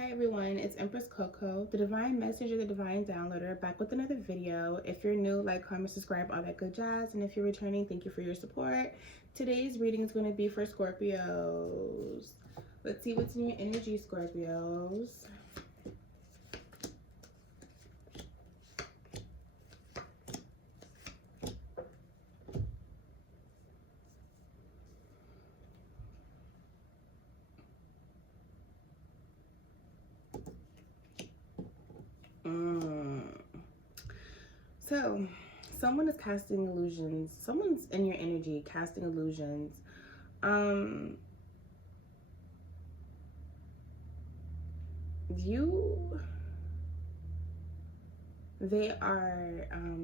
Hi everyone, it's Empress Coco, the Divine Messenger, the Divine Downloader, back with another video. If you're new, like, comment, subscribe, all that good jazz. And if you're returning, thank you for your support. Today's reading is going to be for Scorpios. Let's see what's in your energy, Scorpios. So, someone is casting illusions. Someone's in your energy casting illusions.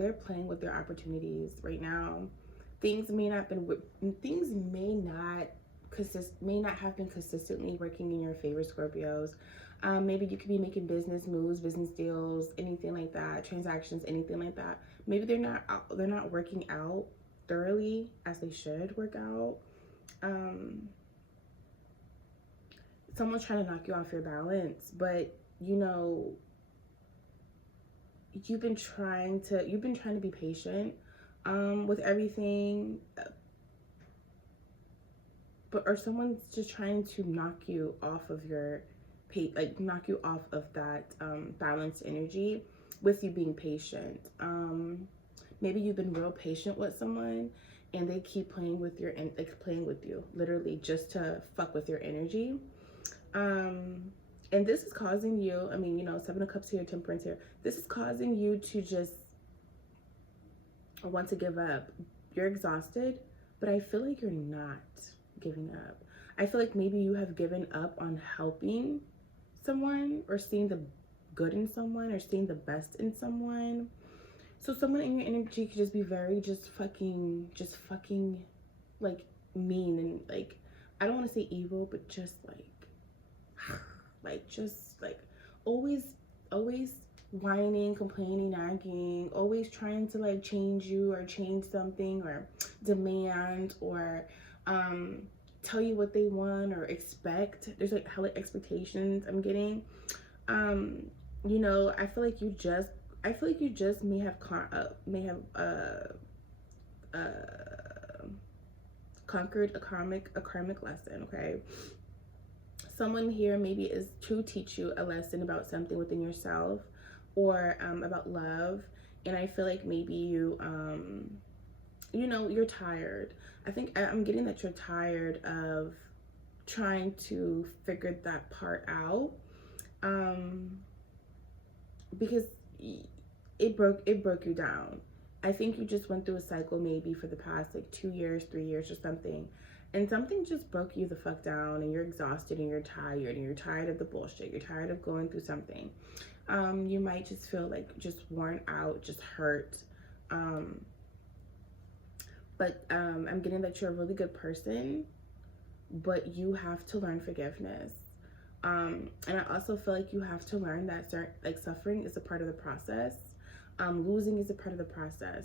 They're playing with their opportunities right now. Things may not have been consistently working in your favor, Scorpios. Maybe you could be making business moves, business deals, anything like that, transactions, anything like that. Maybe they're not working out thoroughly as they should work out. Someone's trying to knock you off your balance, but you've been trying to be patient with everything, or someone's just trying to knock you off of your knock you off of that balanced energy with you being patient. Maybe you've been real patient with someone and they keep playing with you literally just to fuck with your energy. And this is causing you, Seven of Cups here, Temperance here. This is causing you to just want to give up. You're exhausted, but I feel like you're not giving up. I feel like maybe you have given up on helping someone or seeing the good in someone or seeing the best in someone. So someone in your energy could just be very just fucking like mean and like, I don't want to say evil, but just always whining, complaining, nagging, always trying to like change you or change something or demand or tell you what they want or expect. There's like hella expectations I'm getting. I feel like you just may have conquered a karmic lesson, okay? Someone here maybe is to teach you a lesson about something within yourself or about love. And I feel like maybe you're tired. I think I'm getting that you're tired of trying to figure that part out, because it broke you down. I think you just went through a cycle maybe for the past like 2 years, 3 years or something. And something just broke you the fuck down and you're exhausted and you're tired of the bullshit. You're tired of going through something. You might just feel like just worn out, just hurt. But I'm getting that you're a really good person, but you have to learn forgiveness. And I also feel like you have to learn that suffering is a part of the process. Losing is a part of the process.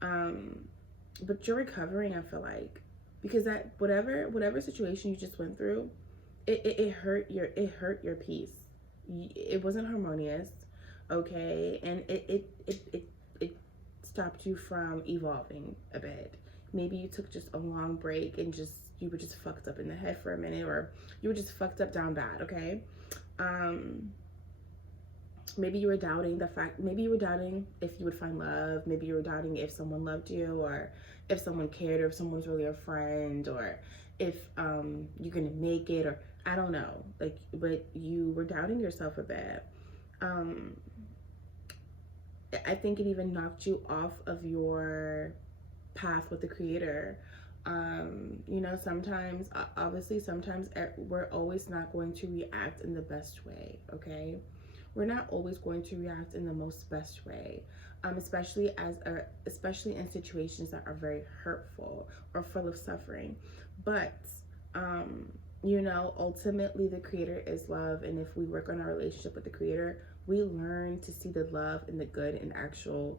But you're recovering, I feel like. Because that whatever situation you just went through, it hurt your peace. It wasn't harmonious, okay, and it stopped you from evolving a bit. Maybe you took just a long break and you were just fucked up in the head for a minute, or you were just fucked up down bad, okay. Maybe you were doubting if you would find love. Maybe you were doubting if someone loved you, or if someone cared, or if someone's really a friend, or if you're gonna make it, or I don't know, but you were doubting yourself a bit. I think it even knocked you off of your path with the Creator. Sometimes we're always not going to react in the best way, okay? We're not always going to react in the most best way, especially in situations that are very hurtful or full of suffering. But ultimately the Creator is love, and if we work on our relationship with the Creator, we learn to see the love and the good in actual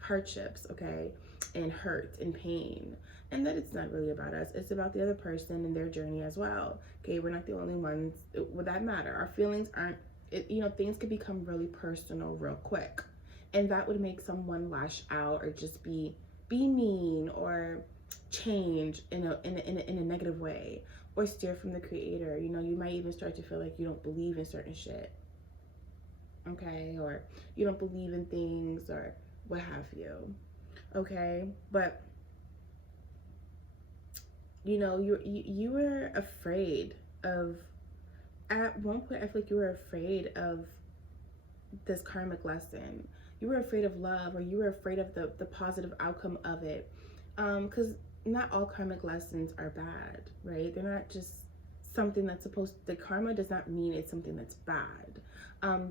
hardships, okay, and hurt and pain, and that it's not really about us. It's about the other person and their journey as well, okay? We're not the only ones that matter. Our feelings aren't things could become really personal real quick, and that would make someone lash out or just be mean or change in a negative way, or steer from the creator. You might even start to feel like you don't believe in certain shit, okay, or you don't believe in things or what have you, okay. But you were afraid of, at one point I feel like you were afraid of this karmic lesson. You were afraid of love, or you were afraid of the positive outcome of it, because not all karmic lessons are bad, right? They're not just something that's the karma does not mean it's something that's bad.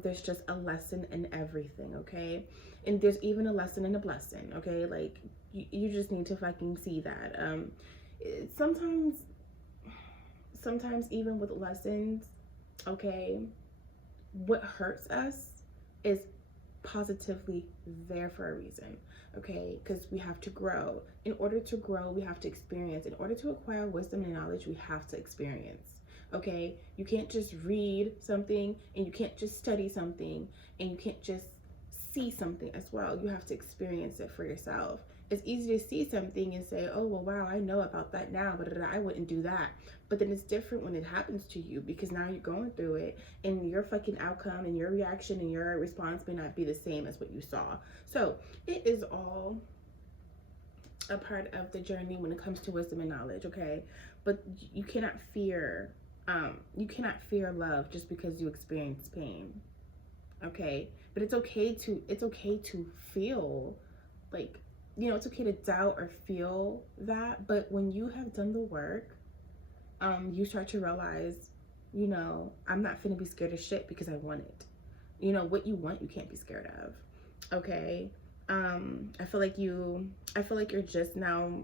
There's just a lesson in everything, okay? And there's even a lesson in a blessing, okay? Like, you just need to fucking see that. Sometimes even with lessons, okay, what hurts us is positively there for a reason, okay? Because we have to grow. In order to grow, we have to experience. In order to acquire wisdom and knowledge, we have to experience, okay? You can't just read something, and you can't just study something, and you can't just see something as well. You have to experience it for yourself. It's easy to see something and say, oh, well, wow, I know about that now, but I wouldn't do that. But then it's different when it happens to you, because now you're going through it, and your fucking outcome and your reaction and your response may not be the same as what you saw. So it is all a part of the journey when it comes to wisdom and knowledge, okay? But you cannot fear love just because you experience pain, okay? But it's okay to feel like, it's okay to doubt or feel that. But when you have done the work, you start to realize, I'm not finna be scared of shit because I want it. What you want, you can't be scared of, okay? I feel like you're just now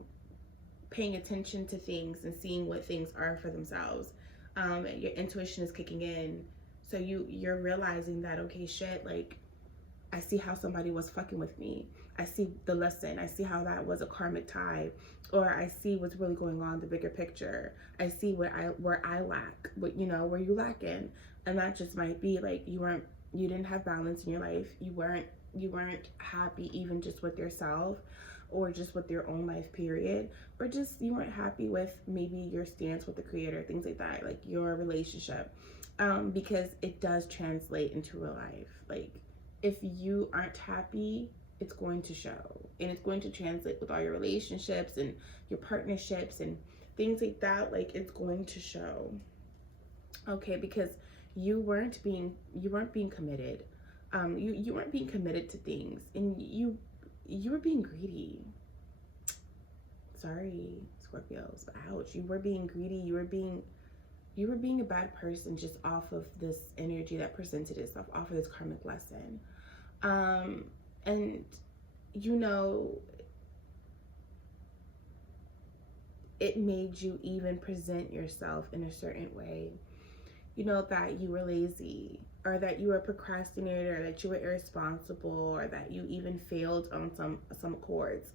paying attention to things and seeing what things are for themselves. Your intuition is kicking in, so you're realizing that, okay, shit, like, I see how somebody was fucking with me. I see the lesson. I see how that was a karmic tie, or I see what's really going on, the bigger picture. I see where I lack, but where you lacking, and that just might be like you didn't have balance in your life. You weren't happy even just with yourself, or just with your own life, period, or just you weren't happy with maybe your stance with the creator, things like that, like your relationship, because it does translate into real life. Like, if you aren't happy, it's going to show, and it's going to translate with all your relationships and your partnerships and things like that. Like, it's going to show, okay? Because you weren't being committed. You weren't being committed to things, and you were being greedy. Sorry, Scorpios, but ouch. You were being greedy. You were being a bad person just off of this energy that presented itself, off of this karmic lesson. And it made you even present yourself in a certain way, that you were lazy, or that you were a procrastinator, or that you were irresponsible, or that you even failed on some chords.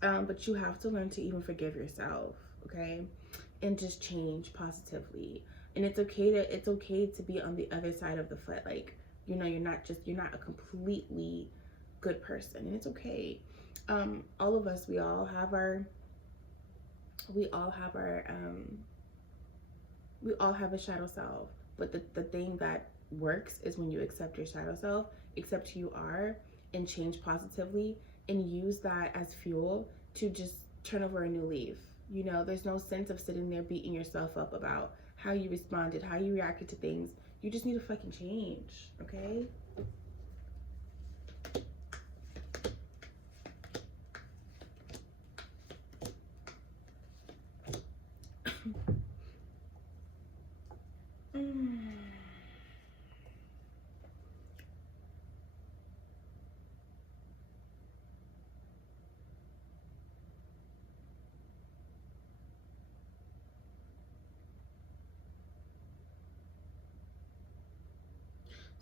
But you have to learn to even forgive yourself, okay? And just change positively. And it's okay to be on the other side of the foot. Like, you're not a completely good person, and it's okay. All of us, we all have our we all have a shadow self. But the thing that works is when you accept your shadow self, accept who you are, and change positively, and use that as fuel to just turn over a new leaf. There's no sense of sitting there beating yourself up about how you responded, how you reacted to things. You just need to fucking change, okay?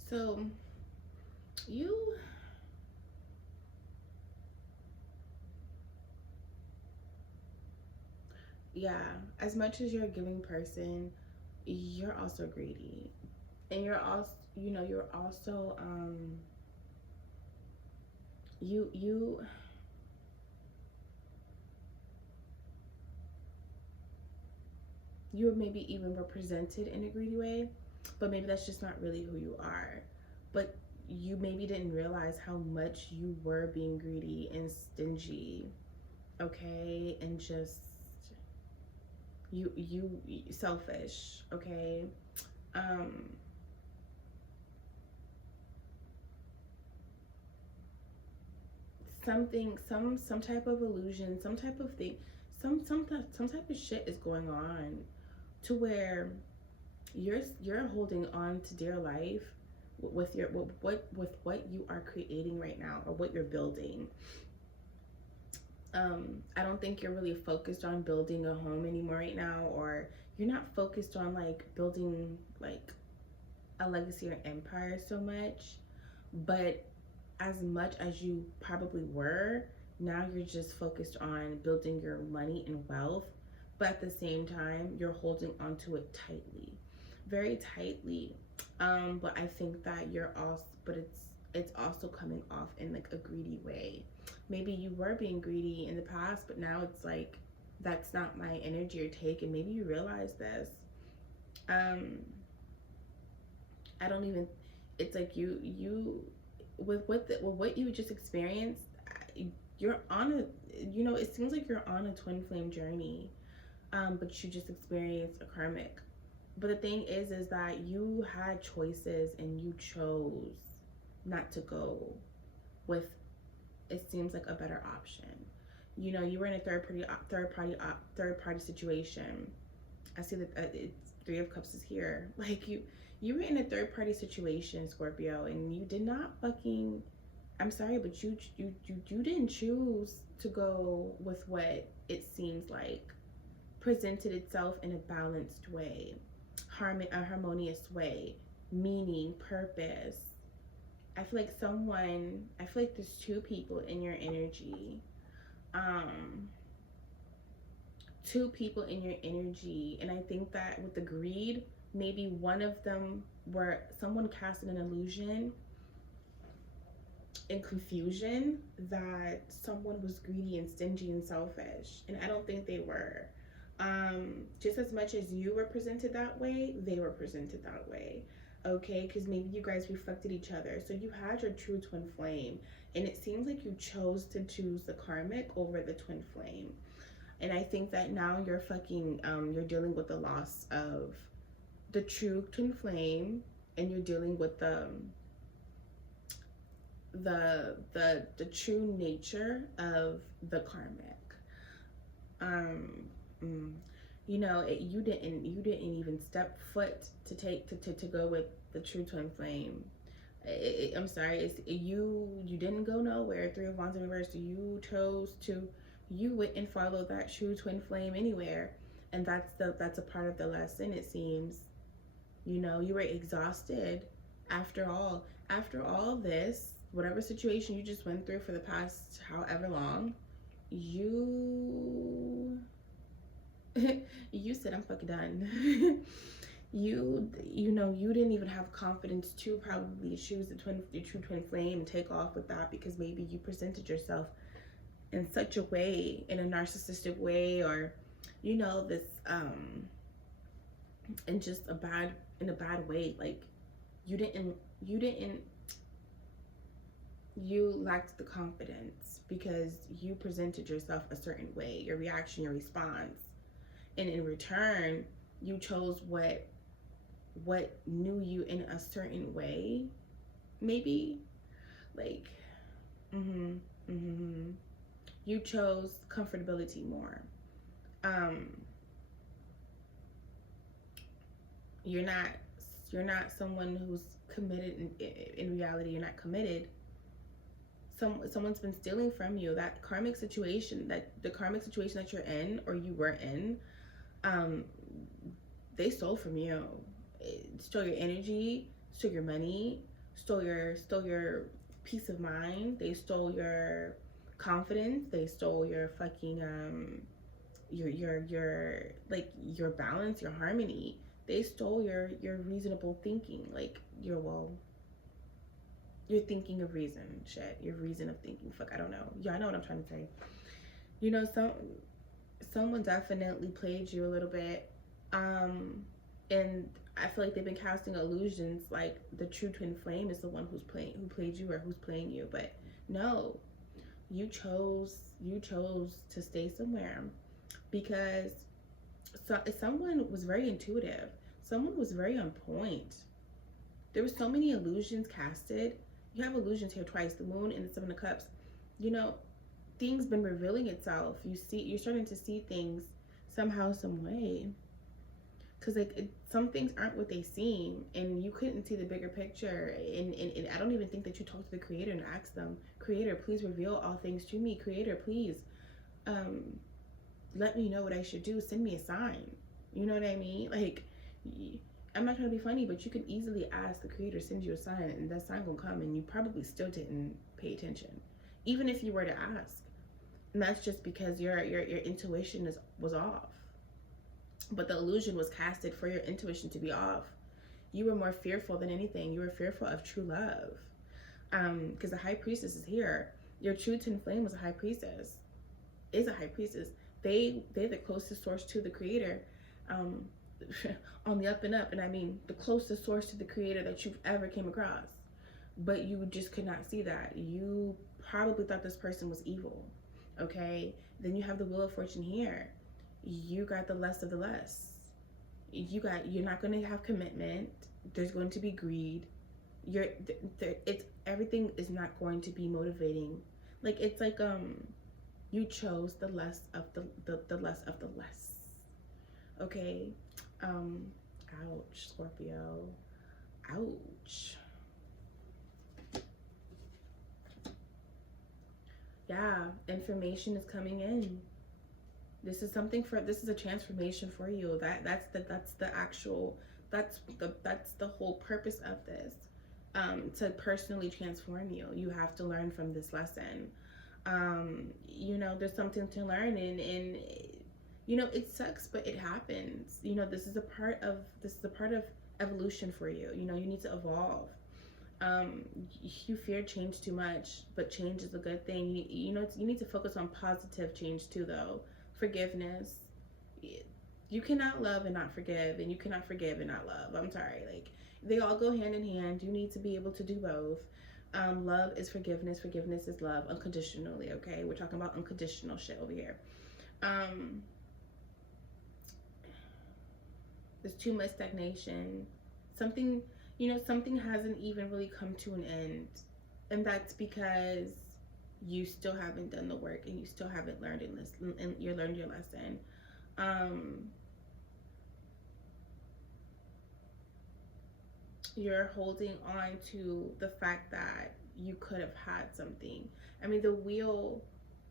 So, yeah, as much as you're a giving person, you're also greedy. And you know, you're also you you maybe even represented in a greedy way, but maybe that's just not really who you are. But you maybe didn't realize how much you were being greedy and stingy, okay, and just you selfish, okay. um Something, some type of illusion, some type of thing, some type of shit is going on to where you're holding on to dear life with your with what you are creating right now or what you're building. I don't think you're really focused on building a home anymore right now, or you're not focused on like building like a legacy or empire so much. But as much as you probably were, now you're just focused on building your money and wealth, but at the same time you're holding onto it tightly, very tightly. But I think that you're also, but it's also coming off in like a greedy way. Maybe you were being greedy in the past, but now it's like that's not my energy or take, and maybe you realize this. um I don't even, it's like you with what you just experienced, you're on a, you know, it seems like you're on a twin flame journey, but you just experienced a karmic. But the thing is that you had choices and you chose not to go with, it seems like, a better option. You know, you were in a third party situation. I see that it's Three of Cups is here. Like you were in a third party situation, Scorpio, and you did not fucking, I'm sorry, but you didn't choose to go with what it seems like presented itself in a balanced way, a harmonious way, meaning, purpose. I feel like there's two people in your energy. Um, Two people in your energy, and I think that with the greed, maybe one of them, where someone casted an illusion in confusion that someone was greedy and stingy and selfish, and I don't think they were. Just as much as you were presented that way, they were presented that way, okay? Because maybe you guys reflected each other, so you had your true twin flame, and it seems like you chose to choose the karmic over the twin flame. And I think that now you're dealing with the loss of the true twin flame, and you're dealing with the true nature of the karmic. um you know, you didn't even step foot to take to go with the true twin flame. I'm sorry, you didn't go nowhere. Three of Wands in reverse. You chose to, you wouldn't follow that true twin flame anywhere, and that's a part of the lesson, it seems. You know, you were exhausted after all this, whatever situation you just went through for the past however long. You you said, I'm fucking done. You know, you didn't even have confidence to probably choose the true twin flame and take off with that, because maybe you presented yourself in such a way, in a narcissistic way, or you know, this in just a bad way. Like you didn't you lacked the confidence because you presented yourself a certain way, your reaction, your response, and in return you chose what knew you in a certain way, maybe, like, mm-hmm, mm-hmm. You chose comfortability more. um you're not you're not someone who's committed. In reality, you're not committed. Someone's been stealing from you. That karmic situation, that the karmic situation that you're in, or you were in, um they stole from you. Stole your energy, stole your money, stole your peace of mind. They stole your confidence. They stole your fucking your like your balance, your harmony. They stole your reasonable thinking. Like, your thinking of reason. Shit. Your reason of thinking. Fuck, I don't know. Yeah, I know what I'm trying to say. You know, someone definitely played you a little bit. And I feel like they've been casting illusions like the true twin flame is the one who played you or who's playing you. But no, you chose to stay somewhere because someone was very intuitive. Someone was very on point. There were so many illusions casted. You have illusions here twice, the moon and the seven of cups. You know, things been revealing itself. You're starting to see things somehow, some way. Because some things aren't what they seem, and you couldn't see the bigger picture. And I don't even think that you talked to the creator and asked them, Creator, please reveal all things to me. Creator, please let me know what I should do. Send me a sign. You know what I mean? Like, I'm not trying to be funny, but you can easily ask the creator, send you a sign, and that sign will come, and you probably still didn't pay attention, even if you were to ask. And that's just because your intuition was off. But the illusion was casted for your intuition to be off. You were more fearful than anything. You were fearful of true love. Because the high priestess is here. Your true twin flame was a high priestess. Is a high priestess. They're the closest source to the creator. On the up and up. And I mean the closest source to the creator that you've ever came across. But you just could not see that. You probably thought this person was evil. Okay? Then you have the Wheel of Fortune here. You got the less of the less. You're not going to have commitment. There's going to be greed. It's everything is not going to be motivating. Like, it's like you chose the less of the less of the less. Okay? Ouch, Scorpio. Ouch. Yeah, information is coming in. This is a transformation for you. That's the whole purpose of this. To personally transform you. You have to learn from this lesson. You know, there's something to learn, and you know, it sucks, but it happens. You know, this is a part of evolution for you. You know, you need to evolve. You fear change too much, but change is a good thing. You know, you need to focus on positive change too, though. Forgiveness. You cannot love and not forgive, and you cannot forgive and not love. I'm sorry. Like, they all go hand in hand. You need to be able to do both. Love is forgiveness. Forgiveness is love unconditionally, okay? We're talking about unconditional shit over here. There's too much stagnation. Something hasn't even really come to an end. And that's because you still haven't done the work, and you still haven't learned and you learned your lesson. You're holding on to the fact that you could have had something. I mean, the wheel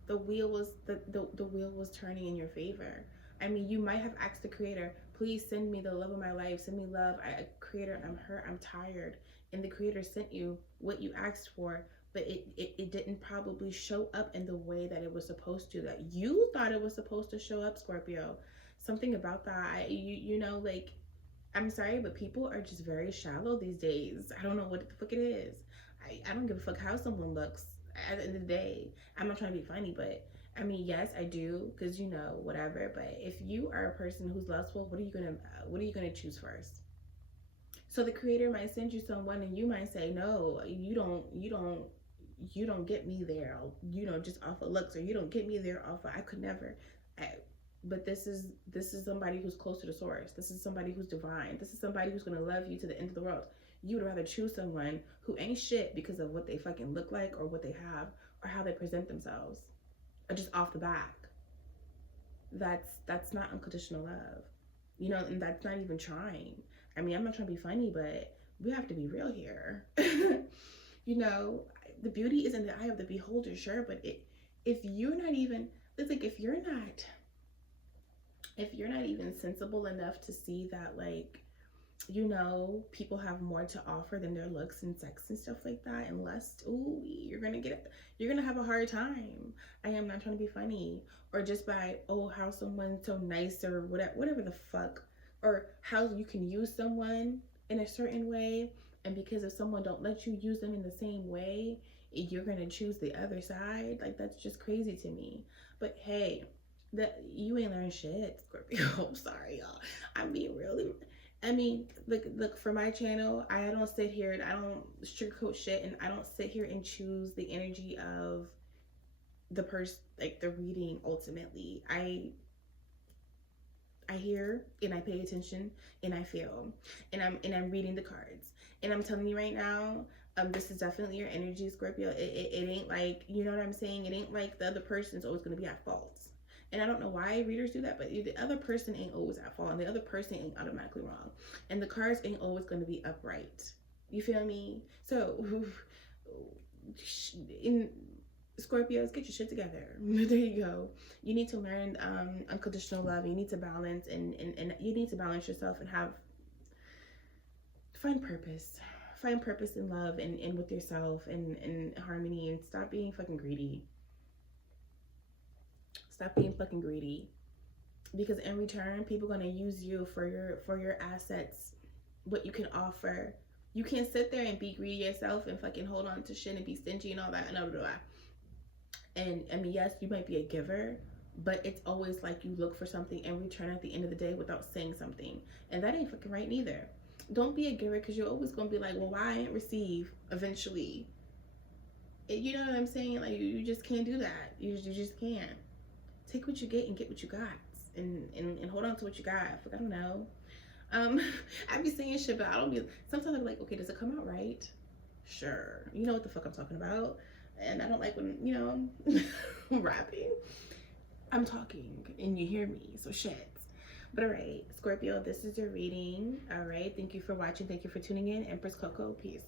was turning in your favor. I mean, you might have asked the creator, please send me the love of my life, send me love. Creator, I'm hurt, I'm tired. And the creator sent you what you asked for, but it didn't probably show up in the way that it was supposed to, that you thought it was supposed to show up, Scorpio. Something about that, you know, like, I'm sorry, but people are just very shallow these days. I don't know what the fuck it is. I don't give a fuck how someone looks at the end of the day. I'm not trying to be funny, but I mean, yes, I do, because, you know, whatever. But if you are a person who's lustful, what are you gonna choose first? So the creator might send you someone, and you might say, no, you don't get me there, you know, just off of looks, or you don't get me there off of, I could never. But this is somebody who's close to the source. This is somebody who's divine. This is somebody who's gonna love you to the end of the world. You would rather choose someone who ain't shit because of what they fucking look like, or what they have, or how they present themselves, or just off the back. That's not unconditional love, you know, and that's not even trying. I mean, I'm not trying to be funny, but we have to be real here. You know, the beauty is in the eye of the beholder, sure, but if you're not even, it's like, if you're not even sensible enough to see that, like, you know, people have more to offer than their looks and sex and stuff like that, and lust, ooh, you're gonna have a hard time. I am not trying to be funny. Or just by, oh, how someone's so nice, or whatever the fuck or how you can use someone in a certain way, and because if someone don't let you use them in the same way, you're gonna choose the other side. Like, that's just crazy to me. But hey, that you ain't learned shit, Scorpio. I'm sorry, y'all. I'm being really. I mean, look. For my channel, I don't sit here and I don't sugarcoat shit, and I don't sit here and choose the energy of the person, like the reading. Ultimately, I hear and I pay attention and I feel, and I'm reading the cards, and I'm telling you right now, this is definitely your energy, Scorpio. It ain't like, you know what I'm saying, it ain't like the other person's always going to be at fault. And I don't know why readers do that, but the other person ain't always at fault, and the other person ain't automatically wrong, and the cards ain't always going to be upright. You feel me? So in Scorpios, get your shit together. There you go. You need to learn unconditional love. You need to balance, and you need to balance yourself and find purpose. Find purpose in love, and with yourself, and harmony, and stop being fucking greedy. Stop being fucking greedy. Because in return, people are gonna use you for your assets, what you can offer. You can't sit there and be greedy yourself and fucking hold on to shit and be stingy and all that and blah, blah, blah. And I mean, yes, you might be a giver, but it's always like you look for something in return at the end of the day without saying something. And that ain't fucking right neither. Don't be a giver, because you're always going to be like, well, why I ain't receive eventually? You know what I'm saying? Like, you just can't do that. You just can't. Take what you get and get what you got. And hold on to what you got. Like, I don't know. I be saying shit, but I don't be, sometimes I'm like, okay, does it come out right? Sure. You know what the fuck I'm talking about. And I don't like when, you know, I'm rapping. I'm talking and you hear me, so shit. But all right, Scorpio, this is your reading. All right, thank you for watching. Thank you for tuning in. Empress Coco, peace.